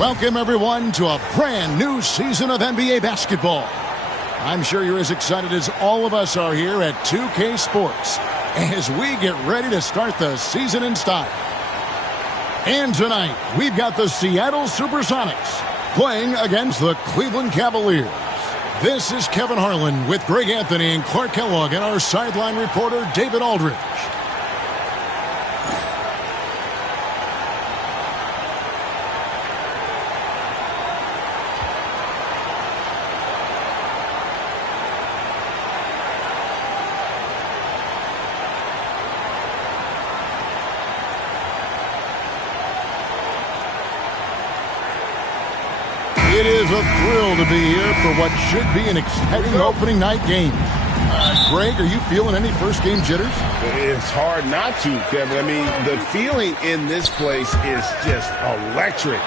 Welcome, everyone, to a brand new season of NBA basketball. I'm sure you're as excited as all of us are here at 2K Sports as we get ready to start the season in style. And tonight, we've got the Seattle SuperSonics playing against the Cleveland Cavaliers. This is Kevin Harlan with Greg Anthony and Clark Kellogg and our sideline reporter, David Aldridge. It is a thrill to be here for what should be an exciting opening night game. Greg, are you feeling any first game jitters? It's hard not to, Kevin. I mean, the feeling in this place is just electric.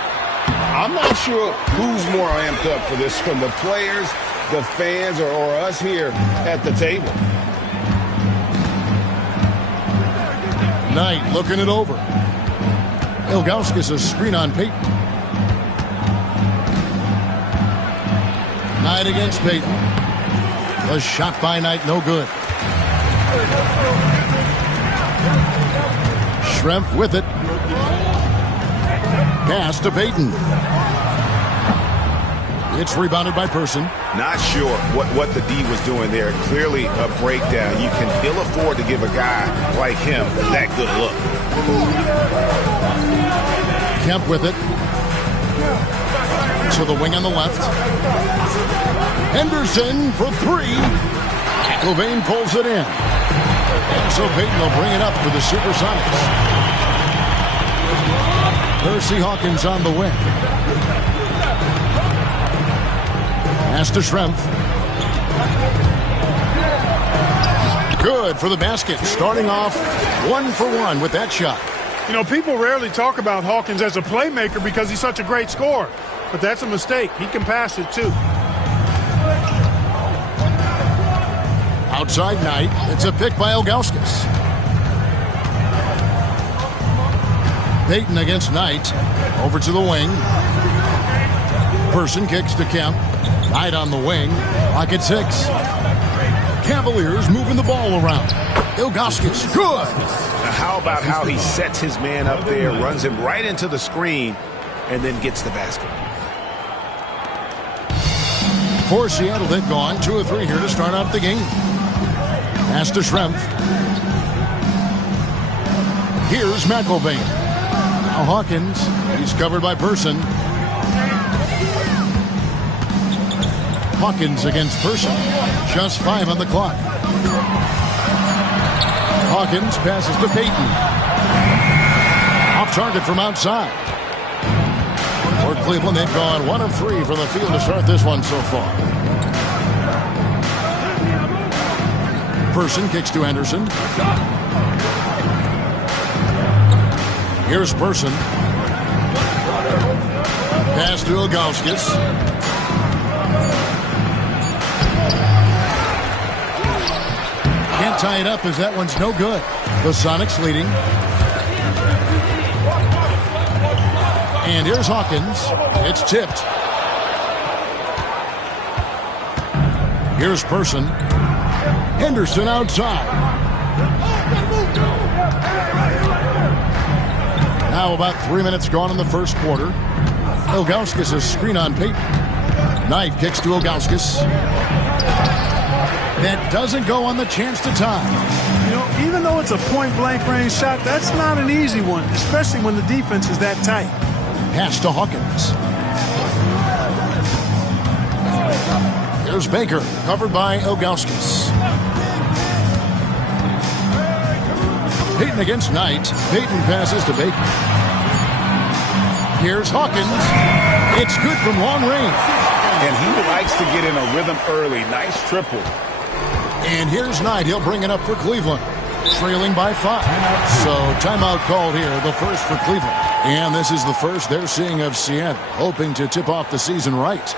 I'm not sure who's more amped up for this, from the players, the fans, or us here at the table. Knight looking it over. Ilgauskas a screen on Payton. Knight against Payton. A shot by Knight, no good. Schrempf with it. Pass to Payton. It's rebounded by Person. Not sure what the D was doing there. Clearly a breakdown. You can ill afford to give a guy like him that good look. Kemp with it. To the wing on the left. Henderson for three. McIlvain pulls it in. And so Payton will bring it up for the SuperSonics. Percy Hawkins on the wing. Pass to Schrempf. Good for the basket. Starting off 1 for 1 with that shot. You know, people rarely talk about Hawkins as a playmaker because he's such a great scorer. But that's a mistake. He can pass it, too. Outside Knight. It's a pick by Ilgauskas. Payton against Knight. Over to the wing. Person kicks to Kemp. Knight on the wing. Pocket 6. Cavaliers moving the ball around. Ilgauskas. Good. Now how about how he sets his man up there, runs him right into the screen, and then gets the basket. For Seattle, they've gone 2 of 3 here to start out the game. Pass to Schrempf. Here's McIlvain. Now Hawkins. He's covered by Person. Hawkins against Person. Just 5 on the clock. Hawkins passes to Payton. Off target from outside. For Cleveland, they've gone 1 of 3 from the field to start this one so far. Person kicks to Henderson. Here's Person. Pass to Ilgauskas. Can't tie it up as that one's no good. The Sonics leading. And here's Hawkins. It's tipped. Here's Person. Henderson outside. Now about 3 minutes gone in the first quarter. Ilgauskas a screen on Payton. Knight kicks to Ilgauskas. That doesn't go on the chance to tie. You know, even though it's a point-blank range shot, that's not an easy one, especially when the defense is that tight. Pass to Hawkins. There's Baker, covered by Ilgauskas. Payton against Knight. Payton passes to Baker. Here's Hawkins. It's good from long range. And he likes to get in a rhythm early. Nice triple. And here's Knight. He'll bring it up for Cleveland. Trailing by 5. So timeout called here, the first for Cleveland. And this is the first they're seeing of Seattle, hoping to tip off the season right.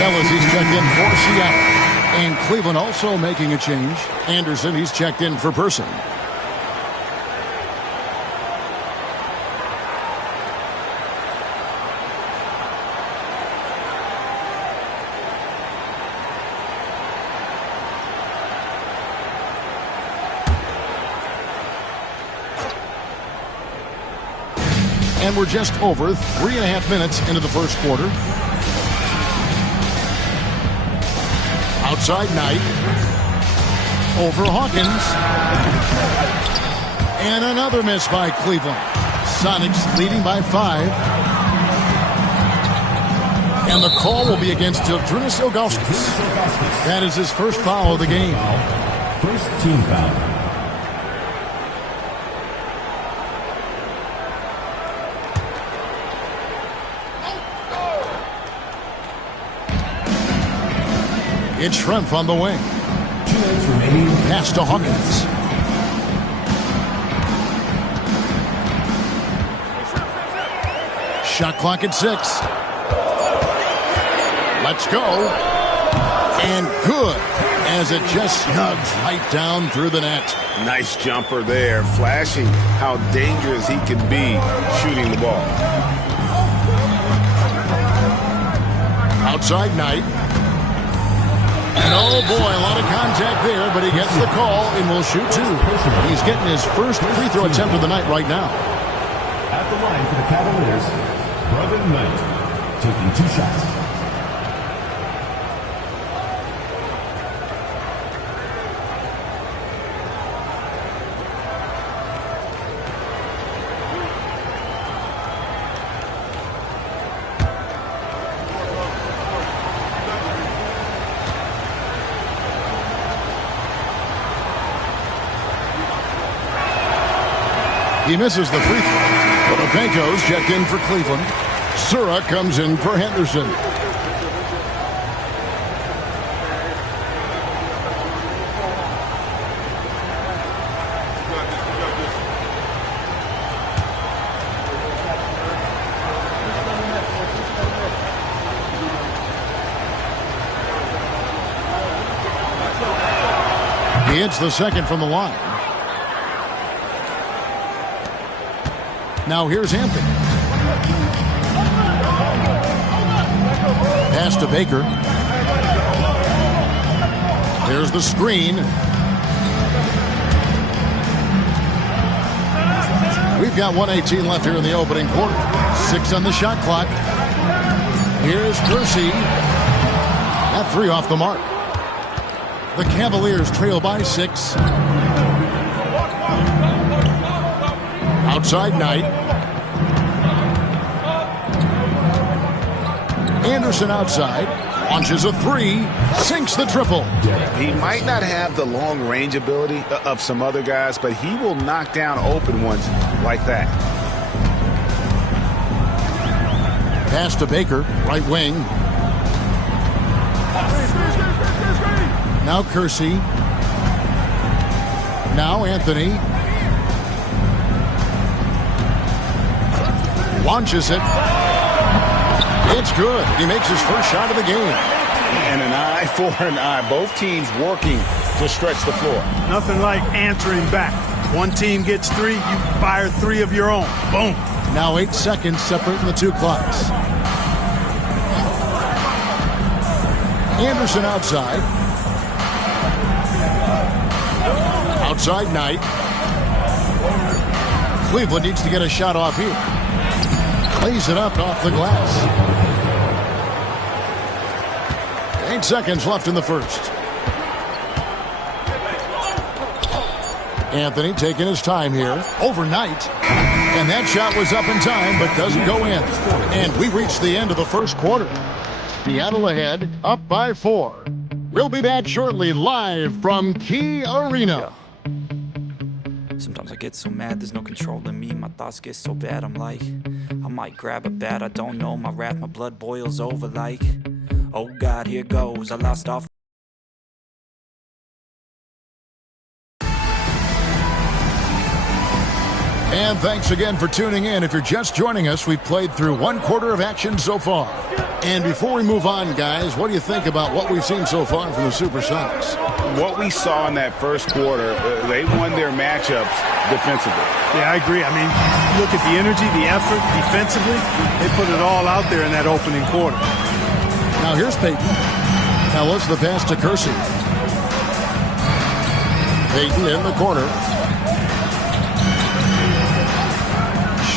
Ellis, he's checked in for Seattle. And Cleveland also making a change. Anderson, he's checked in for Person. And we're just over 3.5 minutes into the first quarter. Outside Knight. Over Hawkins. And another miss by Cleveland. Sonics leading by 5. And the call will be against Drunus Ilgauskas. That is his first foul of the game. First team foul. It's Schrempf on the wing. 2 minutes remaining. Pass to Hawkins. Shot clock at 6. Let's go. And good, as it just snugs right down through the net. Nice jumper there, flashing how dangerous he can be shooting the ball. Outside Knight. And oh boy, a lot of contact there, but he gets the call and will shoot 2. He's getting his first free throw attempt of the night right now. At the line for the Cavaliers, Brother Knight, taking 2 shots. He misses the free throw. Potapenko's checked in for Cleveland. Sura comes in for Henderson. He hits the second from the line. Now here's Anthony. Pass to Baker. There's the screen. We've got 1:18 left here in the opening quarter. 6 on the shot clock. Here's Kersey. That 3 off the mark. The Cavaliers trail by 6. Outside Knight. Anderson outside. Launches a 3. Sinks the triple. He might not have the long range ability of some other guys, but he will knock down open ones like that. Pass to Baker. Right wing. Now Kersey. Now Anthony. Launches it. It's good. He makes his first shot of the game. And an eye for an eye. Both teams working to stretch the floor. Nothing like answering back. One team gets 3, you fire 3 of your own. Boom. Now 8 seconds separating the 2 clocks. Anderson outside. Outside Knight. Cleveland needs to get a shot off here. Lays it up off the glass. 8 seconds left in the first. Anthony taking his time here. Overnight. And that shot was up in time, but doesn't go in. And we reached the end of the first quarter. Seattle ahead, up by 4. We'll be back shortly, live from Key Arena. Sometimes I get so mad, there's no controlling me. My thoughts get so bad, I'm like, I might grab a bat, I don't know. My wrath, my blood boils over like, oh God, here goes. I lost all. And thanks again for tuning in. If you're just joining us, we've played through 1 quarter of action so far. And before we move on, guys, what do you think about what we've seen so far from the SuperSonics? What we saw in that first quarter, they won their matchups defensively. Yeah, I agree. I mean, look at the energy, the effort defensively. They put it all out there in that opening quarter. Now here's Peyton. Ellis, the pass to Kersey. Peyton in the corner.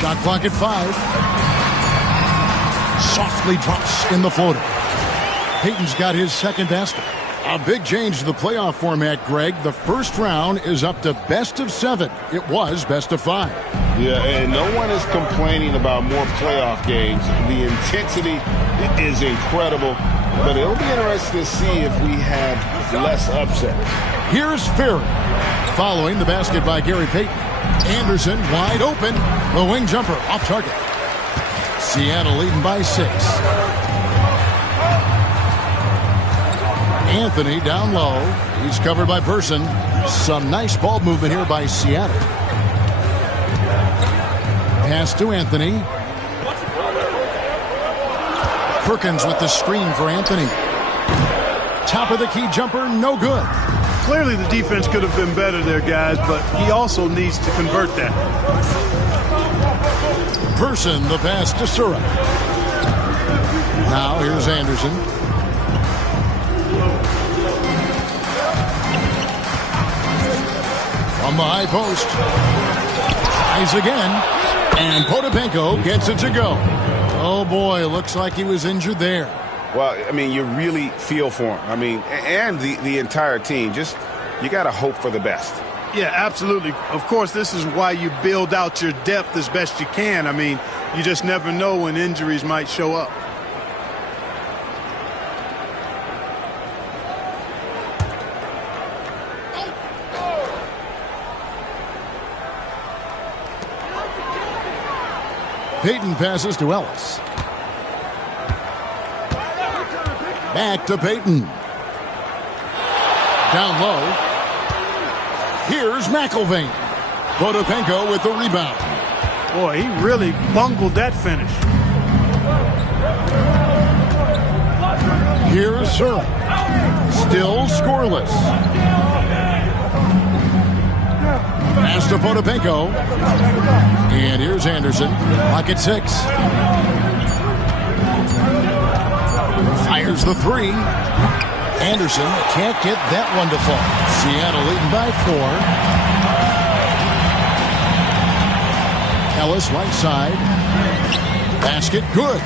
Shot clock at 5. Softly drops in the floater. Peyton's got his second basket. A big change to the playoff format, Greg. The first round is up to best of 7. It was best of 5. Yeah, and no one is complaining about more playoff games. The intensity is incredible, but it'll be interesting to see if we have less upsets. Here's Ferry. Following the basket by Gary Payton. Anderson wide open. The wing jumper off target. Seattle leading by 6. Anthony down low. He's covered by Person. Some nice ball movement here by Seattle. Pass to Anthony. Perkins with the screen for Anthony. Top of the key jumper, no good. Clearly the defense could have been better there, guys, but he also needs to convert that. Person, the pass to Sura. Now here's Anderson. From the high post. Tries again. And Potapenko gets it to go. Oh boy, looks like he was injured there. Well, I mean, you really feel for him. I mean, and the entire team. Just, you got to hope for the best. Yeah, absolutely. Of course, this is why you build out your depth as best you can. I mean, you just never know when injuries might show up. Peyton passes to Ellis. Back to Peyton. Down low. Here's McIlvain. Potapenko with the rebound. Boy, he really bungled that finish. Here's Sura. Still scoreless. Pass to Potapenko. And here's Anderson. Clock at 6. Fires the 3. Anderson can't get that one to fall. Seattle leading by 4. Ellis right side. Basket good.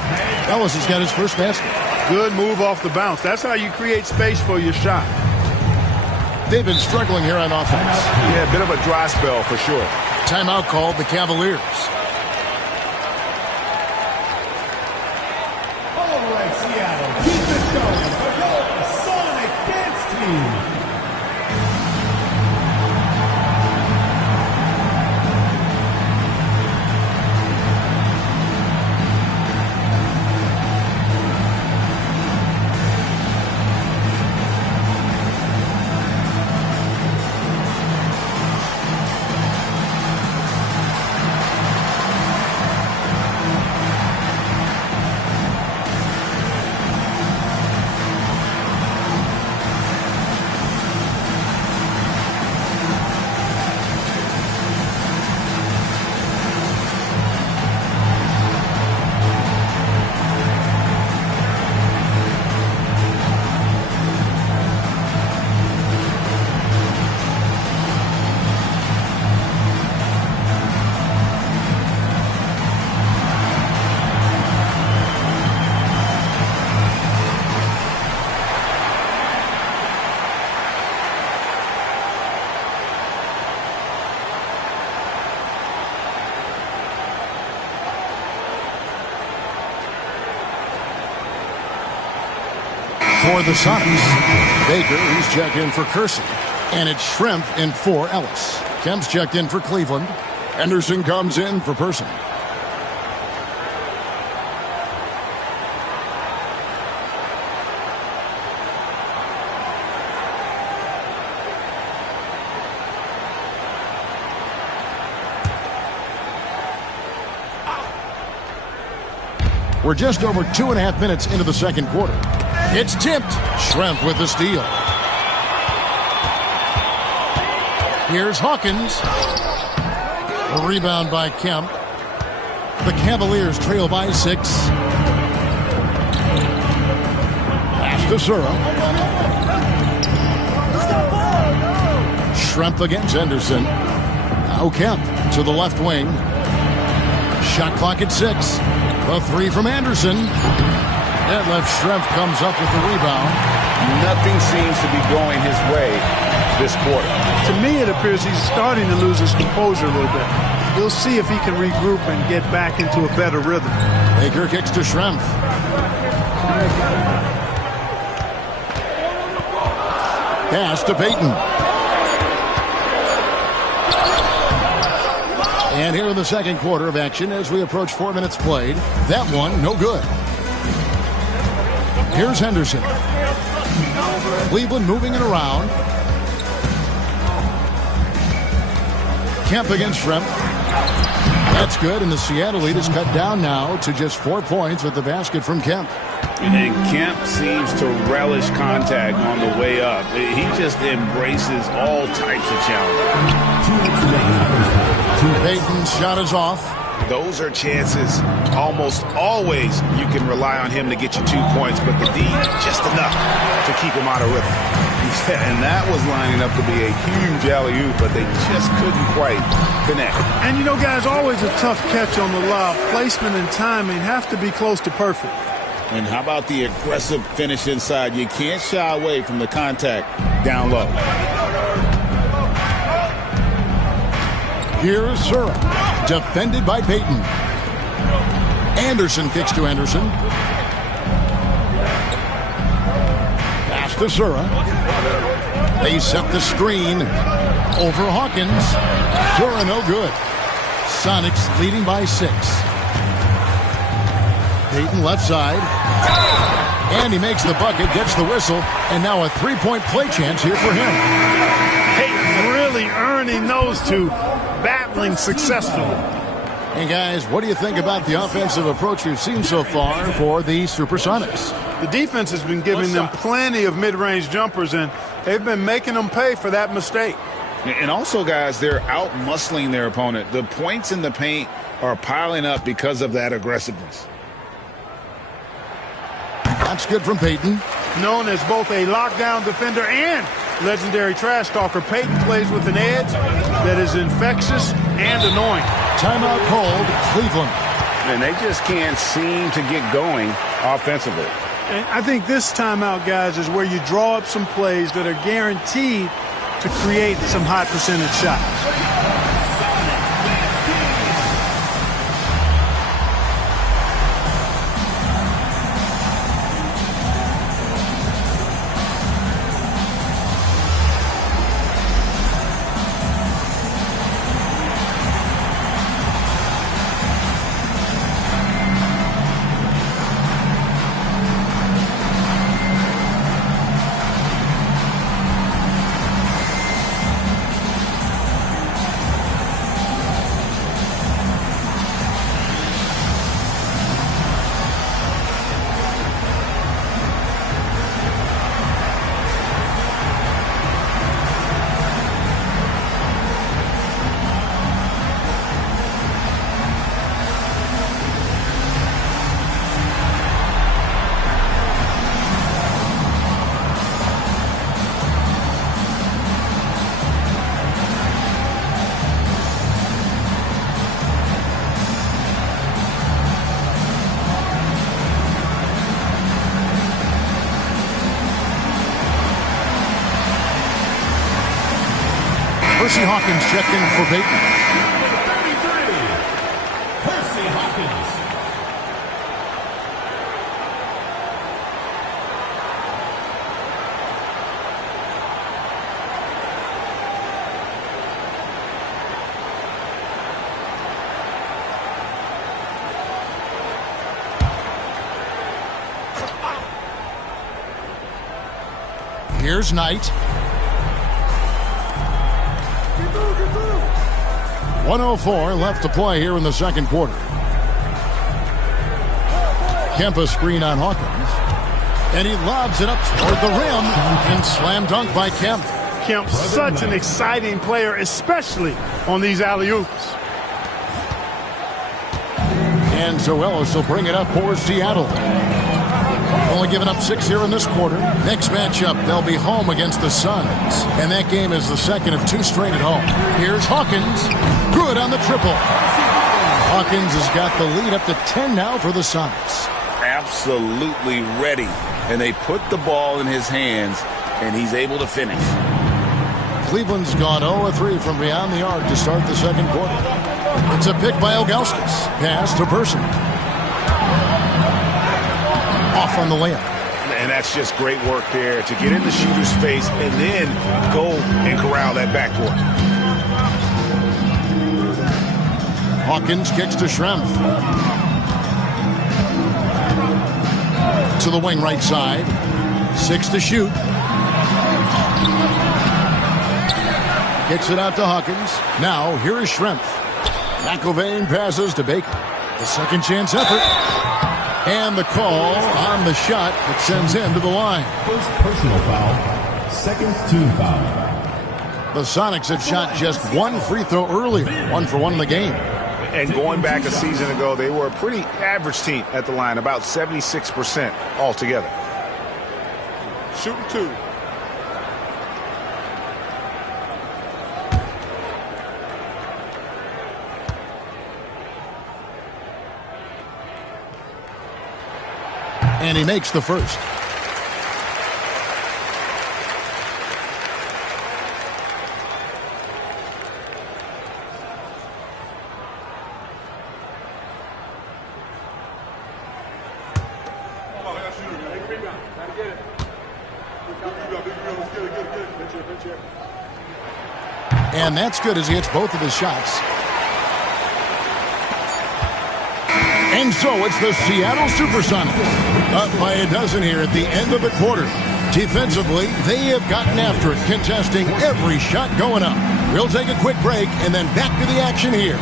Ellis has got his first basket. Good move off the bounce. That's how you create space for your shot. They've been struggling here on offense. Yeah, a bit of a dry spell for sure. Timeout called the Cavaliers. All right, Seattle, keep it going for your Sonic Dance Team. For the Sonics, Baker, he's checked in for Kersey. And it's Shrimp in for Ellis. Kemp's checked in for Cleveland. Anderson comes in for Person. We're just over 2.5 minutes into the second quarter. It's tipped. Schrempf with the steal. Here's Hawkins. A rebound by Kemp. The Cavaliers trail by 6. Pass to Sura. Schrempf against Henderson. Now Kemp to the left wing. Shot clock at 6. The 3 from Anderson. That left Schrempf comes up with the rebound. Nothing seems to be going his way this quarter. To me, it appears he's starting to lose his composure a little bit. We'll see if he can regroup and get back into a better rhythm. Baker kicks to Schrempf. Pass to Payton. And here in the second quarter of action as we approach 4 minutes played. That one, no good. Here's Henderson. Cleveland moving it around. Kemp against Schrempf. That's good, and the Seattle lead is cut down now to just 4 points with the basket from Kemp. And Kemp seems to relish contact on the way up. He just embraces all types of challenges. Payton's shot is off. Those are chances almost always you can rely on him to get you 2 points, but the D just enough to keep him out of rhythm. And that was lining up to be a huge alley-oop, but they just couldn't quite connect. And, you know, guys, always a tough catch on the lob. Placement and timing have to be close to perfect. And how about the aggressive finish inside? You can't shy away from the contact down low. Here is Sura, defended by Payton. Anderson kicks to Henderson. Pass to Sura. They set the screen over Hawkins. Sura no good. Sonics leading by 6. Payton left side. And he makes the bucket, gets the whistle, and now a 3-point play chance here for him. Payton really earning those two, battling successfully. And guys, what do you think about the offensive approach we've seen so far for the SuperSonics? The defense has been giving them plenty of mid-range jumpers, and they've been making them pay for that mistake. And also, guys, they're out-muscling their opponent. The points in the paint are piling up because of that aggressiveness. That's good from Payton. Known as both a lockdown defender and legendary trash talker, Payton plays with an edge that is infectious and annoying. Timeout called, Cleveland. And they just can't seem to get going offensively. And I think this timeout, guys, is where you draw up some plays that are guaranteed to create some high percentage shots. Percy Hawkins checked in for Payton. Percy Hawkins. Here's Knight. 1:04 left to play here in the second quarter. Kemp a screen on Hawkins. And he lobs it up toward the rim. And slam dunk by Kemp. Kemp, such an exciting player, especially on these alley-oops. And so Ellis will bring it up for Seattle. Only giving up 6 here in this quarter. Next matchup, they'll be home against the Suns. And that game is the second of 2 straight at home. Here's Hawkins. Good on the triple. Hawkins has got the lead up to 10 now for the Sonics. Absolutely ready. And they put the ball in his hands, and he's able to finish. Cleveland's gone 0-3 from beyond the arc to start the second quarter. It's a pick by Ilgauskas. Pass to Person. Off on the layup. And that's just great work there to get in the shooter's face and then go and corral that backcourt. Hawkins kicks to Schrempf. To the wing right side. 6 to shoot. Kicks it out to Hawkins. Now, here is Schrempf. McIlvain passes to Baker. The second chance effort. And the call on the shot that sends him to the line. First personal foul, second team foul. The Sonics had shot just 1 free throw earlier. 1 for 1 in the game. And going back a season ago, they were a pretty average team at the line, about 76% altogether. Shooting 2. And he makes the first. And that's good as he hits both of his shots. And so it's the Seattle SuperSonics. Up by a dozen here at the end of the quarter. Defensively, they have gotten after it, contesting every shot going up. We'll take a quick break and then back to the action here.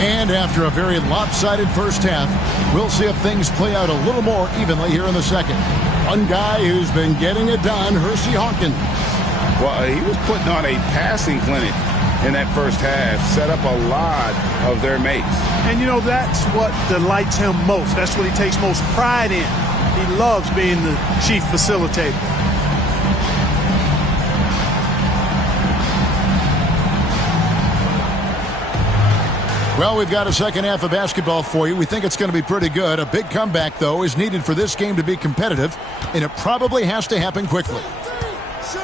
And after a very lopsided first half, we'll see if things play out a little more evenly here in the second. One guy who's been getting it done, Hersey Hawkins. Well, he was putting on a passing clinic in that first half, set up a lot of their mates. And, you know, that's what delights him most. That's what he takes most pride in. He loves being the chief facilitator. Well, we've got a second half of basketball for you. We think it's going to be pretty good. A big comeback, though, is needed for this game to be competitive, and it probably has to happen quickly.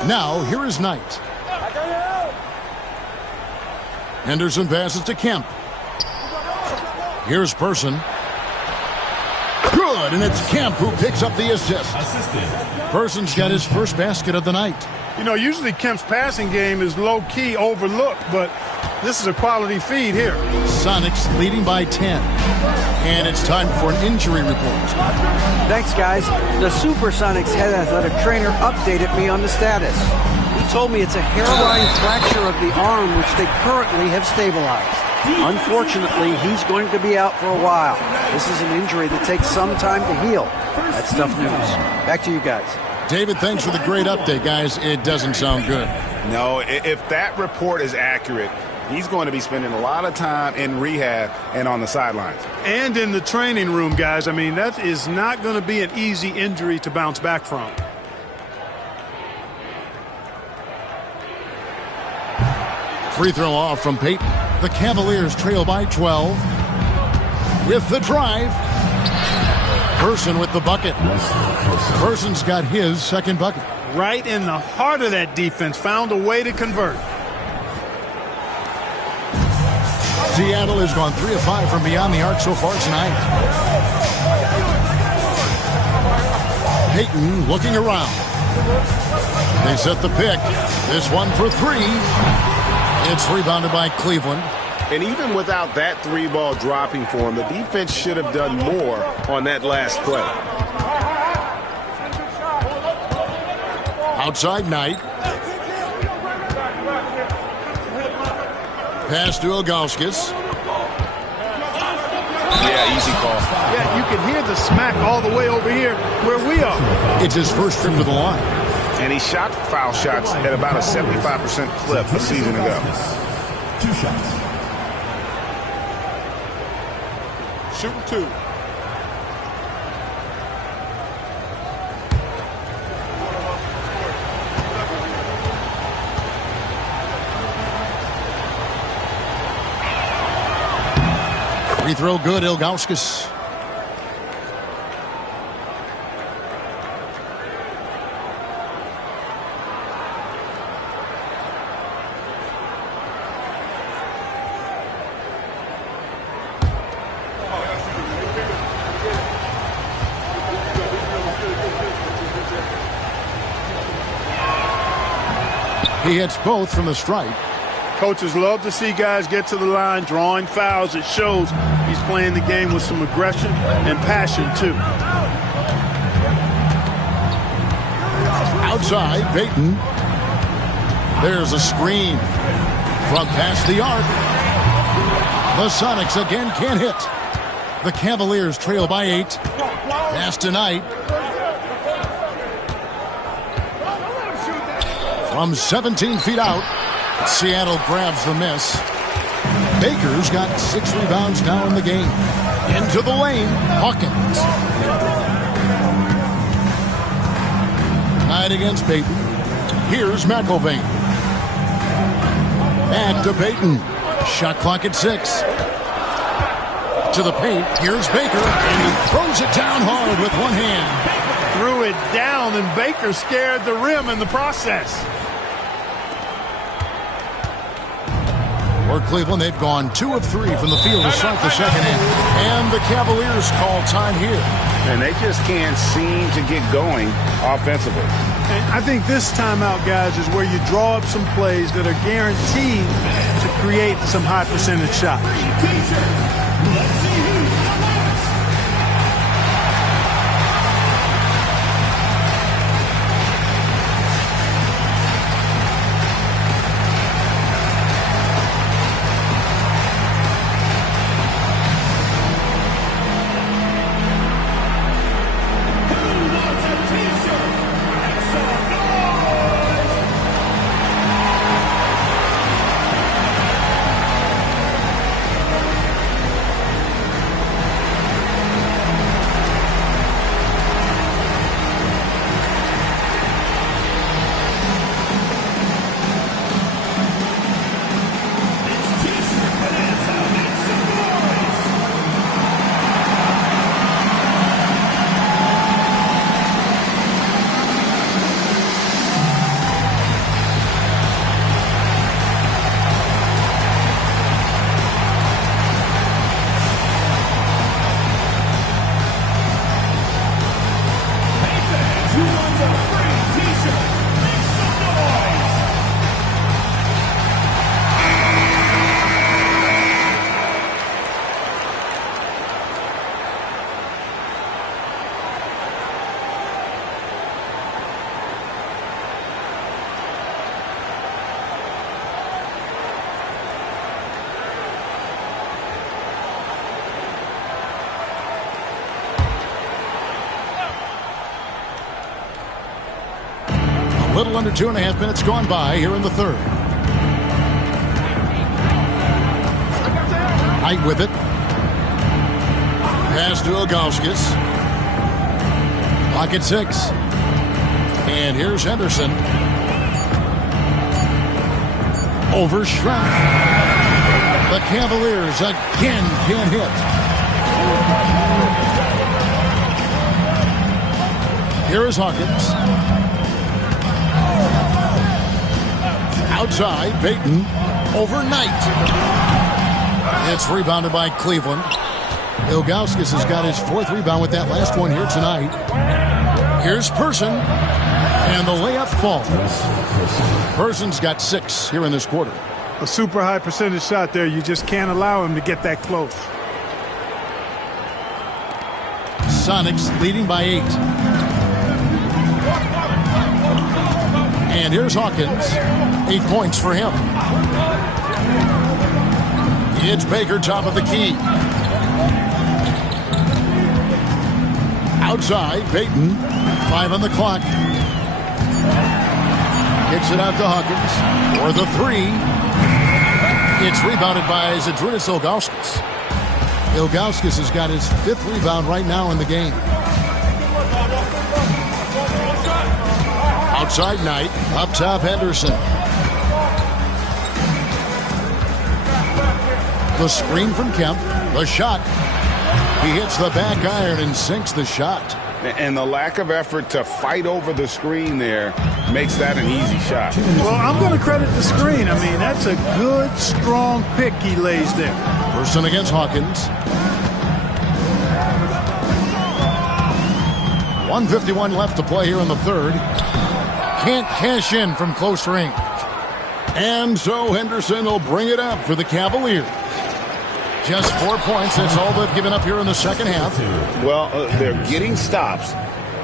Now, here is Knight. Henderson passes to Kemp. Here's Person. Good, and it's Kemp who picks up the assist. Person's got his first basket of the night. You know, usually Kemp's passing game is low-key overlooked, but this is a quality feed here. Sonics leading by 10. And it's time for an injury report. Thanks, guys. The SuperSonics head athletic trainer updated me on the status. He told me it's a hairline fracture of the arm, which they currently have stabilized. Unfortunately, he's going to be out for a while. This is an injury that takes some time to heal. That's tough news. Back to you guys. David, thanks for the great update, guys. It doesn't sound good. No, if that report is accurate, he's going to be spending a lot of time in rehab and on the sidelines. And in the training room, guys. I mean, that is not going to be an easy injury to bounce back from. Free throw off from Payton. The Cavaliers trail by 12. With the drive. Person with the bucket. Person's got his second bucket. Right in the heart of that defense. Found a way to convert. Seattle has gone 3 of 5 from beyond the arc so far tonight. Payton looking around. They set the pick. This one for 3. It's rebounded by Cleveland. And even without that 3-ball dropping for him, the defense should have done more on that last play. Outside Knight. Pass to Ilgauskas. Yeah, easy call. Yeah, you can hear the smack all the way over here where we are. It's his first trip to the line. And he shot foul shots at about a 75% clip a season ago. 2 shots. Shooting 2. Free throw good, Ilgauskas. He hits both from the stripe. Coaches love to see guys get to the line, drawing fouls. It shows he's playing the game with some aggression and passion, too. Outside, Payton. There's a screen from past the arc. The Sonics again can't hit. The Cavaliers trail by 8. Pass to Knight. From 17 feet out, Seattle grabs the miss. Baker's got 6 rebounds now in the game. Into the lane, Hawkins. Knight against Payton. Here's McElvain. Back to Payton. Shot clock at 6. To the paint. Here's Baker, and he throws it down hard with one hand. Threw it down, and Baker scared the rim in the process. For Cleveland, they've gone 2 of 3 from the field to start the second half. And the Cavaliers call time here. And they just can't seem to get going offensively. And I think this timeout, guys, is where you draw up some plays that are guaranteed to create some high percentage shots. A little under 2.5 minutes gone by here in the third. Knight with it. Pass to Ilgauskas. Clock at 6. And here's Henderson. Over Schrempf. The Cavaliers again can't hit. Here is Hawkins. Outside, Payton. Over Knight. It's rebounded by Cleveland. Ilgauskas has got his 4th rebound with that last one here tonight. Here's Person. And the layup falls. Person's got 6 here in this quarter. A super high percentage shot there. You just can't allow him to get that close. Sonics leading by 8. And here's Hawkins. 8 points for him. It's Baker, top of the key. Outside, Payton. 5 on the clock. Kicks it out to Hawkins for the 3. It's rebounded by Zydrunas Ilgauskas. Ilgauskas has got his 5th rebound right now in the game. Outside Knight, up top Henderson. The screen from Kemp, the shot. He hits the back iron and sinks the shot. And the lack of effort to fight over the screen there makes that an easy shot. Well, I'm going to credit the screen. I mean, that's a good, strong pick he lays there. Person against Hawkins. 1:51 left to play here in the third. Can't cash in from close range. And so Henderson will bring it up for the Cavaliers. Just 4 points. That's all they've given up here in the second half. Well, they're getting stops,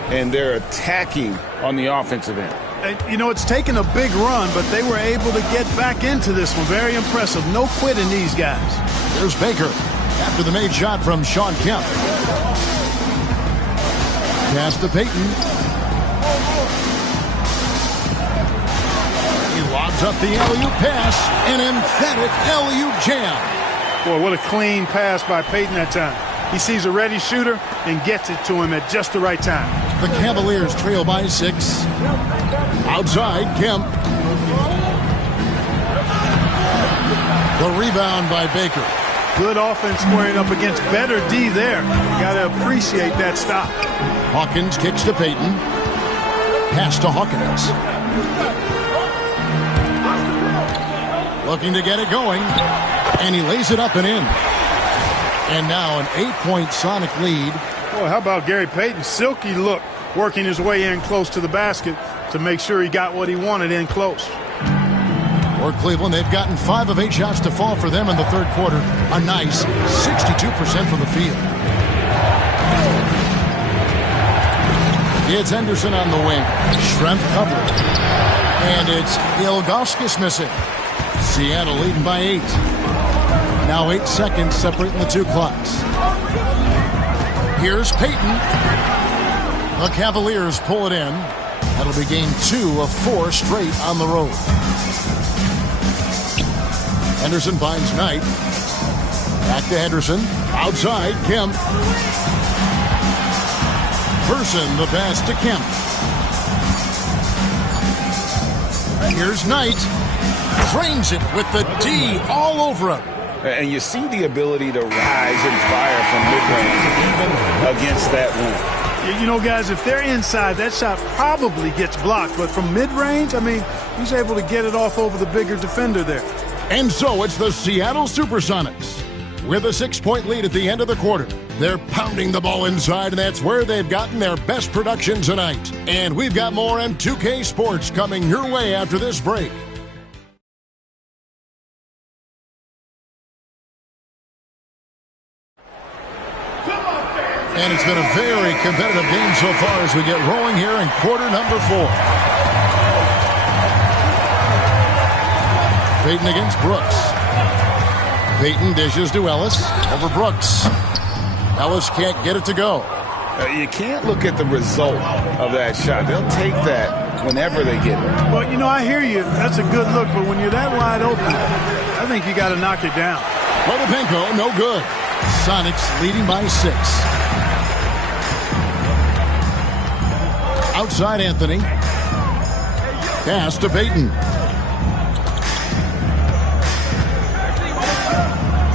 and they're attacking on the offensive end. And, you know, it's taken a big run, but they were able to get back into this one. Very impressive. No quitting these guys. Here's Baker after the made shot from Shawn Kemp. Pass to Payton. He lobs up the alley-oop pass. An emphatic alley-oop jam. Boy, what a clean pass by Payton that time. He sees a ready shooter and gets it to him at just the right time. The Cavaliers trail by 6. Outside, Kemp. The rebound by Baker. Good offense squaring up against better D there. You got to appreciate that stop. Hawkins kicks to Payton. Pass to Hawkins. Looking to get it going. And he lays it up and in. And now an 8-point Sonic lead. Boy, how about Gary Payton's silky look, working his way in close to the basket to make sure he got what he wanted in close. For Cleveland, they've gotten 5 of 8 shots to fall for them in the third quarter. A nice 62% from the field. It's Henderson on the wing. Strength covered. And it's Ilgauskas missing. Seattle leading by 8. Now 8 seconds separating the two clocks. Here's Payton. The Cavaliers pull it in. That'll be game 2 of 4 straight on the road. Henderson finds Knight. Back to Henderson. Outside, Kemp. Person, the pass to Kemp. Here's Knight. Drains it with the D all over him. And you see the ability to rise and fire from mid-range against that wing. You know, guys, if they're inside, that shot probably gets blocked. But from mid-range, I mean, he's able to get it off over the bigger defender there. And so it's the Seattle SuperSonics with a 6-point lead at the end of the quarter. They're pounding the ball inside, and that's where they've gotten their best production tonight. And we've got more M2K Sports coming your way after this break. And it's been a very competitive game so far as we get rolling here in quarter number 4. Payton against Brooks. Payton dishes to Ellis over Brooks. Ellis can't get it to go. You can't look at the result of that shot. They'll take that whenever they get it. Well, you know, I hear you. That's a good look, but when you're that wide open, I think you got to knock it down. Potapenko, no good. Sonics leading by 6. Outside Anthony. Pass to Payton.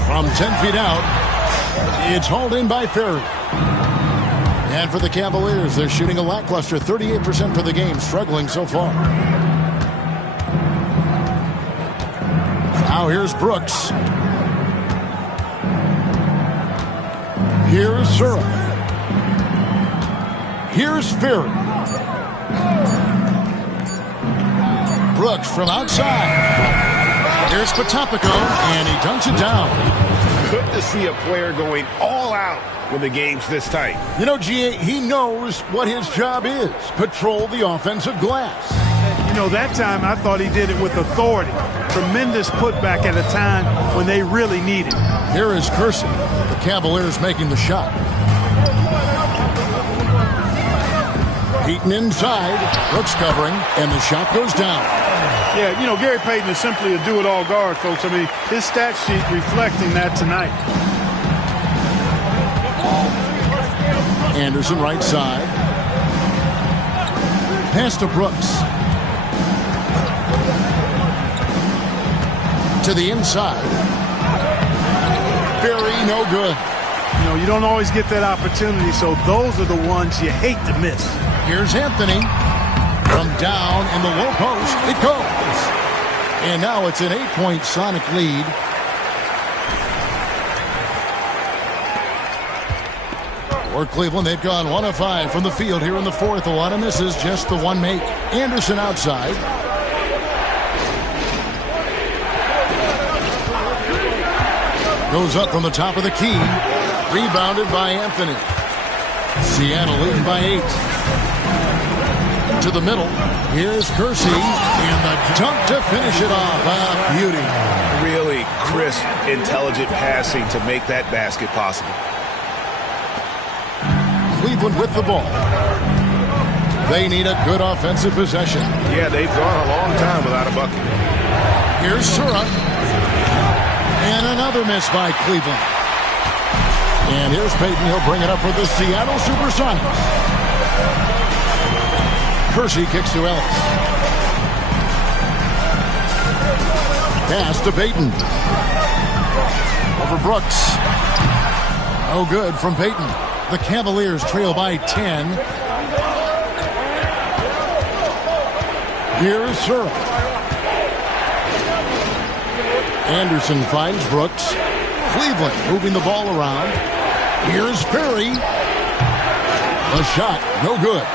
From 10 feet out, it's hauled in by Ferry. And for the Cavaliers, they're shooting a lackluster 38% for the game, struggling so far. Now here's Brooks. Here's Zura. Here's Ferry. Brooks from outside. Here's Potapenko, and he dunks it down. Good to see a player going all out when the game's this tight. You know, G.A., he knows what his job is. Patrol the offensive glass. You know, that time I thought he did it with authority. Tremendous putback at a time when they really need it. Here is Kersey. The Cavaliers making the shot. Heaton inside. Brooks covering, and the shot goes down. Yeah, you know, Gary Payton is simply a do-it-all guard, folks. I mean, his stat sheet reflecting that tonight. Anderson right side. Pass to Brooks. To the inside. Very no good. You know, you don't always get that opportunity, so those are the ones you hate to miss. Here's Anthony. From down in the low post, it goes. And now it's an 8-point Sonic lead. For Cleveland, they've gone 1 of 5 from the field here in the fourth. A lot of misses, just the one make. Anderson outside. Goes up from the top of the key. Rebounded by Anthony. Seattle leading by 8. To the middle. Here's Kersey. And the dunk to finish it off. A beauty. Really crisp, intelligent passing to make that basket possible. Cleveland with the ball. They need a good offensive possession. Yeah, they've gone a long time without a bucket. Here's Sura. And another miss by Cleveland. And here's Payton. He'll bring it up for the Seattle SuperSonics. Kersey kicks to Ellis. Pass to Payton. Over Brooks. Oh, good from Payton. The Cavaliers trail by 10. Here's Sura. Anderson finds Brooks. Cleveland moving the ball around. Here's Perry. A shot, no good.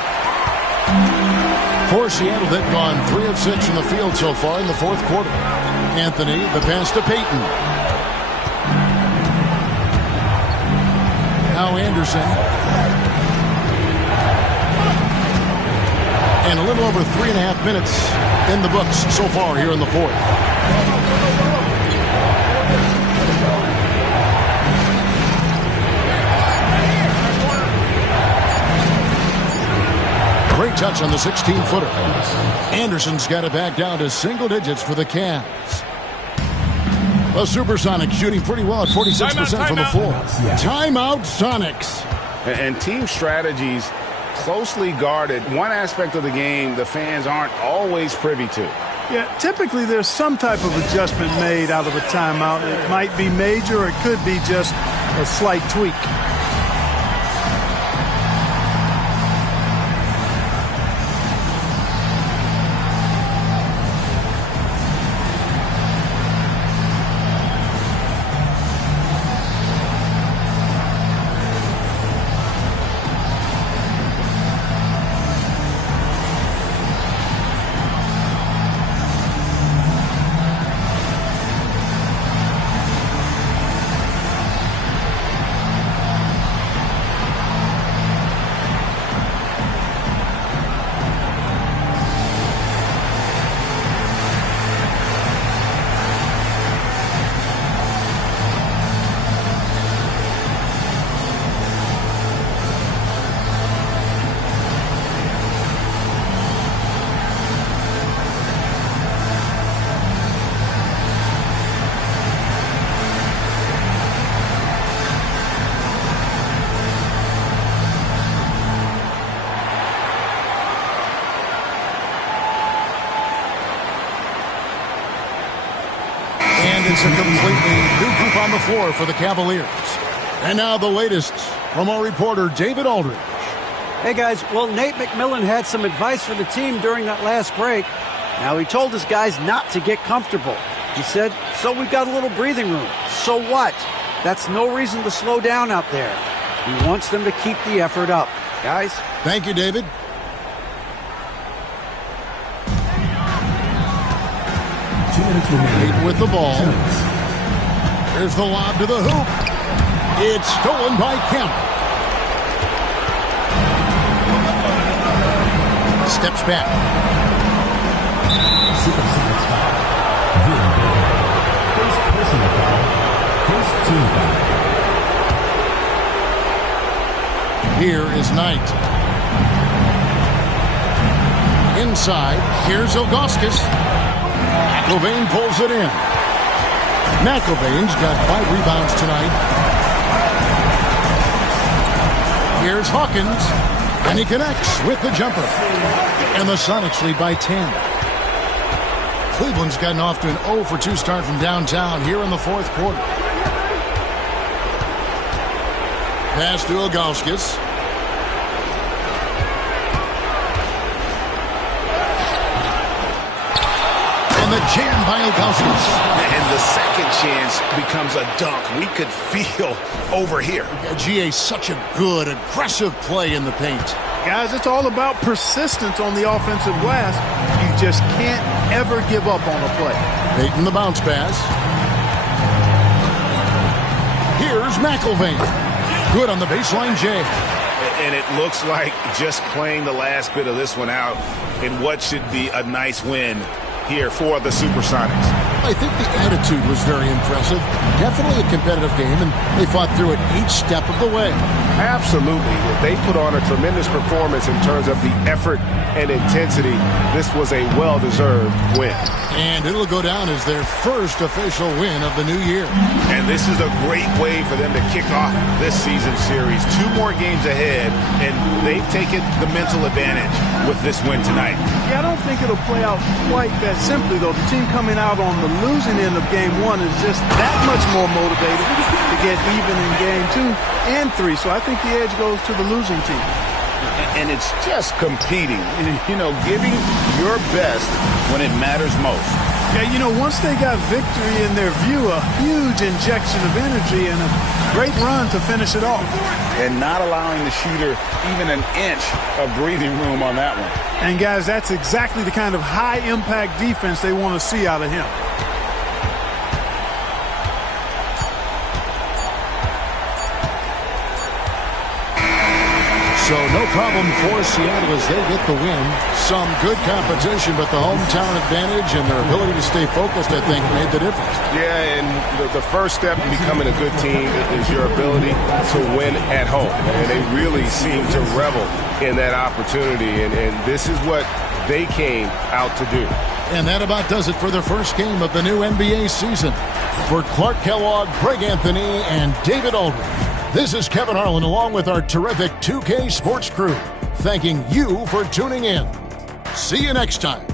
For Seattle, they've gone 3 of 6 from the field so far in the fourth quarter. Anthony, the pass to Payton. Now Anderson. And a little over 3.5 minutes in the books so far here in the fourth. Great touch on the 16-footer. Anderson's got it back down to single digits for the Cavs. The SuperSonics shooting pretty well at 46% from the floor. Timeout, Sonics. And team strategies closely guarded. One aspect of the game the fans aren't always privy to. Yeah, typically there's some type of adjustment made out of a timeout. It might be major or it could be just a slight tweak. It's a completely new group on the floor for the Cavaliers. And now the latest from our reporter, David Aldridge. Hey, guys. Well, Nate McMillan had some advice for the team during that last break. Now, he told his guys not to get comfortable. He said, so we've got a little breathing room. So what? That's no reason to slow down out there. He wants them to keep the effort up. Guys? Thank you, David. Payton with the ball. Here's the lob to the hoop. It's stolen by Kemp. Steps back. SuperSonics foul. Vin Baker. First personal foul. First team foul. Here is Knight. Inside, here's Ilgauskas. McIlvaine pulls it in. McIlvaine's got 5 rebounds tonight. Here's Hawkins, and he connects with the jumper. And the Sonics lead by 10. Cleveland's gotten off to an 0 for 2 start from downtown here in the 4th quarter. Pass to Ilgauskas. And the jam by Ilgauskas. And the second chance becomes a dunk. We could feel over here. GA, such a good, aggressive play in the paint. Guys, it's all about persistence on the offensive glass. You just can't ever give up on a play. Payton the bounce pass. Here's McIlvaine. Good on the baseline, Jay. And it looks like just playing the last bit of this one out in what should be a nice win here for the SuperSonics. I think the attitude was very impressive. Definitely a competitive game, and they fought through it each step of the way. Absolutely. They put on a tremendous performance in terms of the effort and intensity. This was a well-deserved win. And it'll go down as their first official win of the new year. And this is a great way for them to kick off this season series. 2 more games ahead, and they've taken the mental advantage with this win tonight. Yeah, I don't think it'll play out quite that simply, though. The team coming out on the losing end of game 1 is just that much more motivated to get even in game 2 and 3. So I think the edge goes to the losing team. And it's just competing, giving your best when it matters most. Yeah, once they got victory in their view, a huge injection of energy and a great run to finish it off. And not allowing the shooter even an inch of breathing room on that one. And, guys, that's exactly the kind of high-impact defense they want to see out of him. So no problem for Seattle as they get the win. Some good competition, but the hometown advantage and their ability to stay focused, I think, made the difference. Yeah, and the first step in becoming a good team is your ability to win at home. And they really seem to revel in that opportunity, and this is what they came out to do. And that about does it for the first game of the new NBA season. For Clark Kellogg, Greg Anthony, and David Aldridge, this is Kevin Harlan along with our terrific 2K Sports crew, thanking you for tuning in. See you next time.